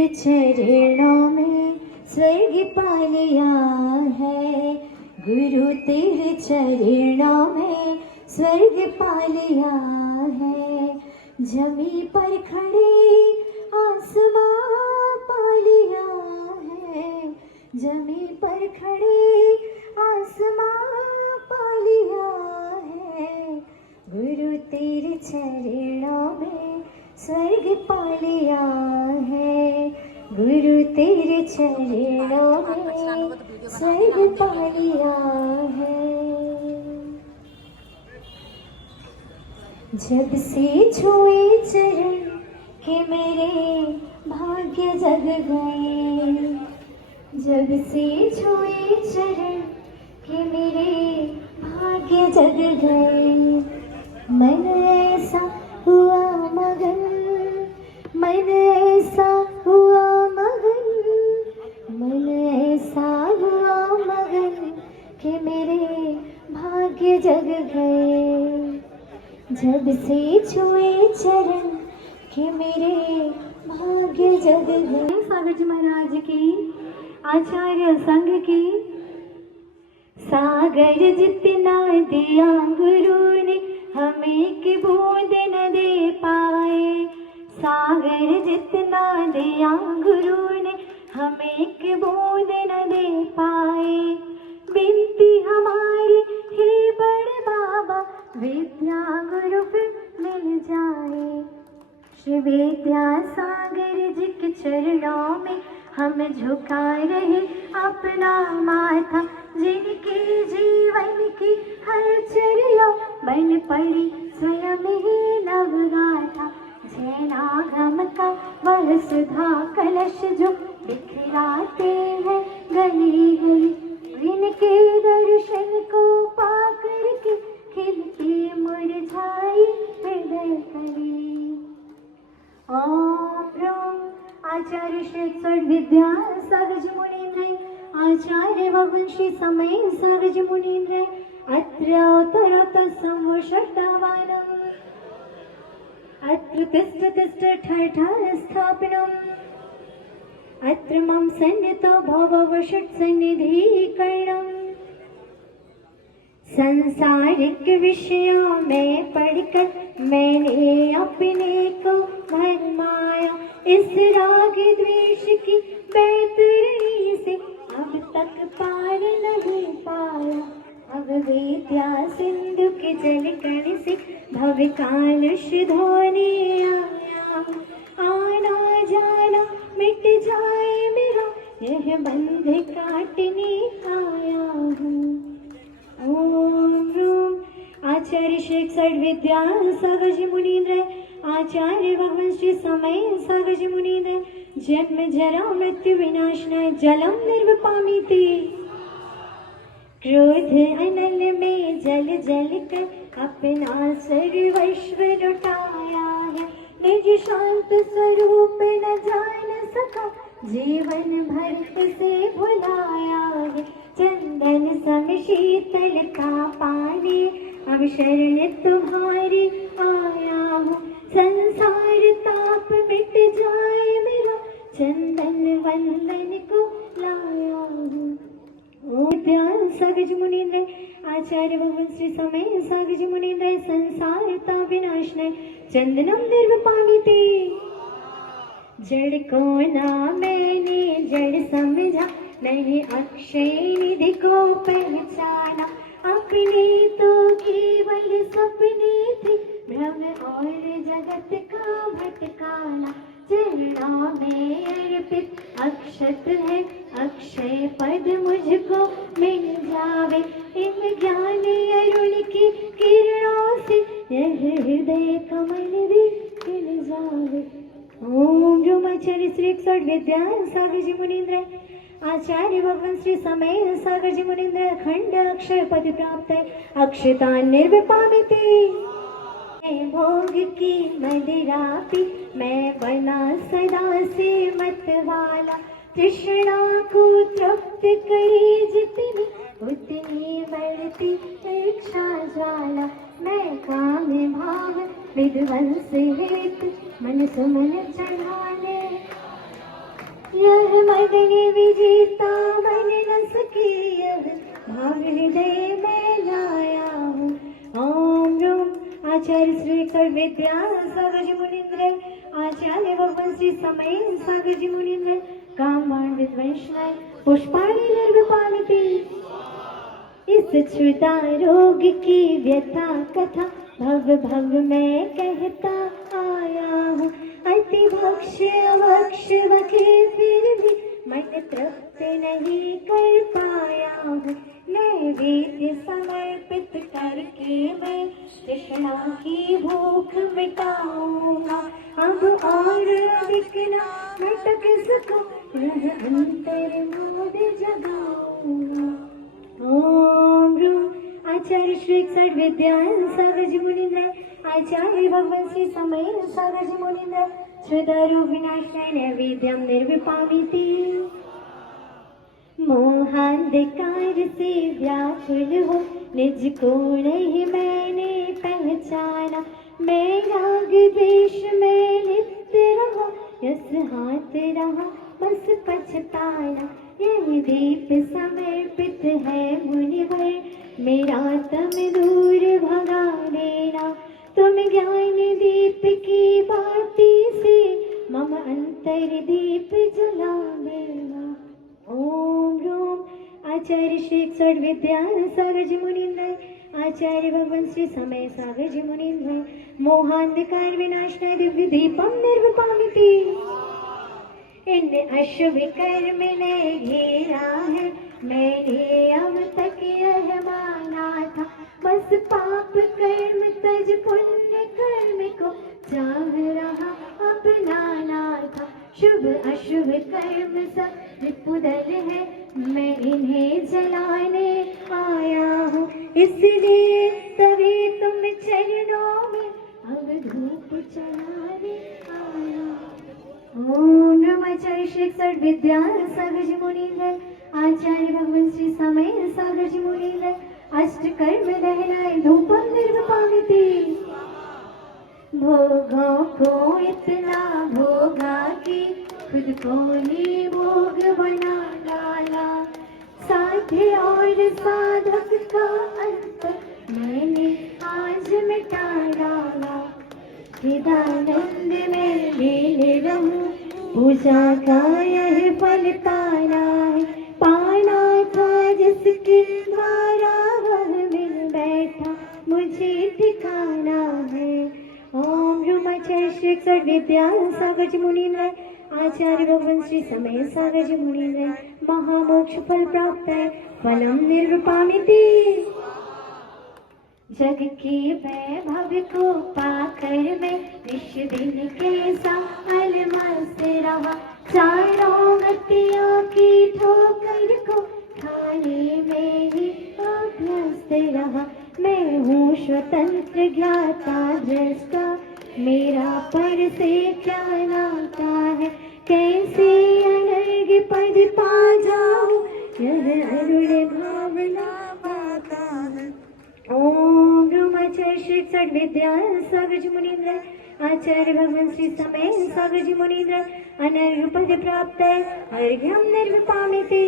तेरे चरणों में स्वर्ग पा लिया है, गुरु तेरे चरणों में स्वर्ग पा लिया है। जमी पर खड़े आसमां पा लिया है, जमी पर खड़े आसमां पा लिया है, गुरु तेरे चरणों में स्वर्ग पा लिया है, गुरु तेरे चरणों में स्वर्ग पा लिया है। जब से छुए चरण के मेरे भाग्य जग गए, जब से छुए चरण के मेरे भाग्य जग गए। मन ऐसा हुआ मगन, मन ऐसा हुआ मगन, मन ऐसा हुआ मगन कि मेरे भाग्य जग गए। जब से छुए चरण के मेरे भाग्य जग गए। स्वामी जी महाराज की, आचार्य संघ की। सागर जितना दिया गुरु ने हमें की बूंद न दे पाए, सागर जितना दिया गुरु ने हमें की बूंद न दे पाए। बिनती हमारी हे बड़े बाबा, विद्या गुरु फिर मिल जाए। श्री विद्यासागर जी के चरणों में हम झुका रहे अपना माथा, जिनके जीवन की हर चर्या बन पड़ी स्वयं ही नवगाथा। जैनागम का वह सुधा कलश जो बिखराते हैं गली गली, इनके दर्शन को पा करके खिलती मुरझाई हृदय कली। ओम आचार्य श्री विद्यासागर जी मुनीन्द्र, आचार्य भगवान श्री समय सागर जी मुनीन्द्र, अत्र अवतरत संवषट्टावानम्, अत्र तिष्ठ तिष्ठ ठर स्थापनम्, अत्र मम सन्नितो भववषट् सन्निधिकरणम्। संसारिक विषयों में पढ़कर मैंने अपने को भरमाया, इस राग द्वेष की बैतरणी से अब तक पार नहीं पाया। अब विद्या सिंधु के जल कण से भव कालुष धोने आया। आना जाना मिट जाए मेरा, यह बंध काटने आया हूँ। ओम रूम आचार्य श्री विद्यासागर जी मुनीन्द्र, आचार्य भगवान श्री समय सागर जी मुनीन्द्र, जन्म जरा मृत्यु विनाशनाय जलम निर्वपामीति। क्रोध अनल में जल जल कर अपना सर्वस्व लुटाया है, निज शांत स्वरूप न जान सका, जीवन भर से भुलाया है। चंदन सम शीतल का पानी, अब शरण तुम्हारी आया हूँ। संसार ताप मिट जाए मेरा, चंदन वंदन को लाया हूँ। विद्यासागर जी मुनीन्द्र, आचार्य भगवान श्री समय सागर जी मुनीन्द्र, संसार ताप विनाशनाय चंदनम निर्वपामीति। जड़ को ना मैंने जड़ समझा, नहीं अक्षय निधि को पहचाना। अपने तो केवल सपने थे, भ्रम और जगत का भटकाना। चरणों में अर्पित अक्षत है, अक्षय पद मुझको मिल जावे। इन ज्ञान अरुण की किरणों से यह हृदय कमल भी खिल जावे। ओम ब्रह्मचारी श्री विद्यासागर जी मुनीन्द्र, आचार्य भगवान श्री समय सागर जी मुनीन्द्र, अखंड अक्षय पद प्राप्त है, अक्षता निर्वपामीति। भोग की मदिरा पी मैं बना सदा से मत वाला, तृष्णा को तृप्त करी जितनी उतनी बढ़ती इच्छा ज्वाला। मैं काम भाव विध्वंस हेतु मन सुमन चढ़ाने, मदन विजेता बन न सके अब भाव हृदय में लाया हूँ। ओम रूम आचार्य श्री सर्वविद्या सागर जी मुनीन्द्र आचार्य भगवान श्री समय सागर जी मुनीन्द्र कामवान विद्वंशनाय पुष्पाणि निर्विपालिते। इस छुदा रोग की व्यथा कथा भव भव मैं कहता आया हूँ। अति भक्ष्य वक्ष बखे फिर भी मन तृप्त नहीं कर पाया हूँ। नैवेद्य समर्पित करके मैं तृष्णा की भूख मिटाऊंगा। अब और अधिक न भटक सकूं यह अंतर मोद जगाऊंगा। ओम रूम आचार्य श्री सर्वविद्या सागर जी मुनीन्द्र आचार्य भगवान श्री समय सागर जी मुनीन्द्र क्षुधारोग विनाशाय नैवेद्यम निर्विपामिति। मोहांधकार से व्याकुल हो निज को नहीं मैंने पहचाना। मैं राग देश में लिप्त रहा यस हाथ रहा बस पछताना। यह दीप समर्पित है मुनिवर मेरा तम दूर भगा देना। तुम ज्ञान दीप की बाती से मम अंतर दीप जला देना। ओम रूम आचार्य श्री सर्वविद्या सागर जी मुनीन्द्र आचार्य भगवान श्री समय सागर जी मुनीन्द्र मोहांधकार विनाशनाय दिव्य दीपम निर्विपामिति। इन अश्व कर्म ने घेरा है मैंने अब तक यह माना था। बस पाप कर्म तज पुण्य कर्म को चाह रहा अपनाना था। शुभ अशुभ कर्म सब विपुदल है मैं इन्हें जलाने आया हूँ। इसलिए तभी तुम चरणों में अब धूप चढ़ाने आया। ओम नमः आचार्य श्री सर्वविद्या सागर जी मुनीन्द्र आचार्य भगवान श्री समय सागर जी मुनीन्द्र अष्ट कर्म दहनाए धूपम निर्विपामिति। भोगों को इतना भोगा कि खुद को ही भोग बना डाला। साध्य और साधक का अंतर मैंने आज मिटा डाला। चिदानंद में लीन रहूं पूजा का यह फल पाना है। पाना था जिसके द्वारा वह मिल बैठा मुझे ठिकाना है। ओम रूम आचार्य श्री सर्वविद्या सागर जी मुनीन्द्र आचार्य भगवान श्री समय सागर जी मुनीन्द्र महामोक्ष फल प्राप्त है फलम निर्विपामिति। जग के वैभव को पाकर मैं विष दिन के साल मस्त रहा। चारों गतियों की ठोकर को खाने में ही अभ्यस्त रहा। मैं हूँ स्वतंत्र ज्ञाता दृष्टा मेरा पर से क्या नाता है। कैसे अनर्घ पद पा जाऊं यह अरुण भावना पाता है। ओम रूम आचार्य श्री सर्वविद्या सागर जी मुनीन्द्र आचार्य भगवान श्री समय सागर जी मुनीन्द्र अनर्घ पद प्राप्त है अर्घ्यम निर्विपामिति।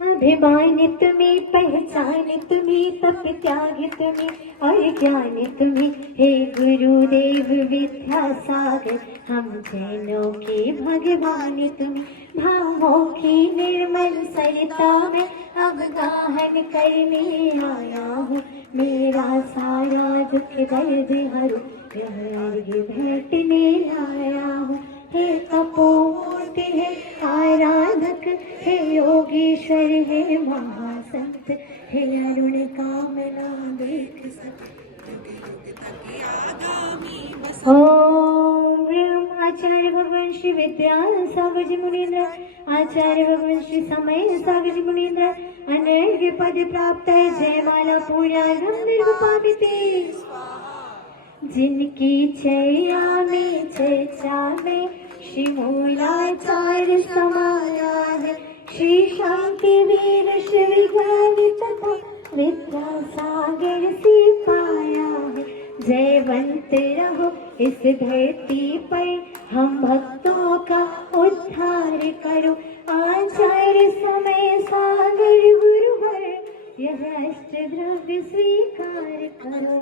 अभिमानी तुम्हें पहचानी तुम्हें तप त्यागी तुम्हें और ज्ञानी तुम्हें हे गुरुदेव विद्यासागर। हम जैनों की भगवानी तुम्हें भावों की निर्मल सरिता में अब गाहन करने आया हूँ। मेरा सारा दुख दर्द हरो यह अर्घ्य भेंटने आया हूँ। हे तपोमूर्ति हे आराधक हे योगीश्वर हे महासंत हे अरुण कामना देख ओम ह्रीं आचार्य भगवान श्री विद्या सागर जी मुनीन्द्र आचार्य भगवान श्री समय सागर जी मुनीन्द्र अनर्घ्य पद प्राप्त है जयमाला पूजा निर्विपादिते। जिनकी चर्या में चर्चा में श्री मूलाचार्य समाया है। श्री शांति वीर श्री ज्ञानी तथा विद्यासागर से पाया है। जयवंत रहो इस धरती पर हम भक्तों का उद्धार करो। आचार्य समय सागर गुरुवर, यह अष्टद्रव्य स्वीकार करो।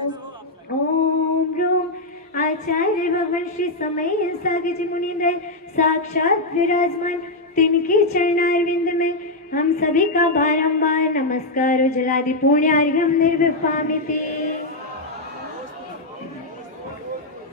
ओम ह्रूम आचार्य भगवान श्री समय सागर जी मुनीन्द्र साक्षात विराजमान, तिनके चरणारविंद में हम सभी का बारंबार नमस्कार जलादि पुण्यार्घ्यम निर्विपामिते।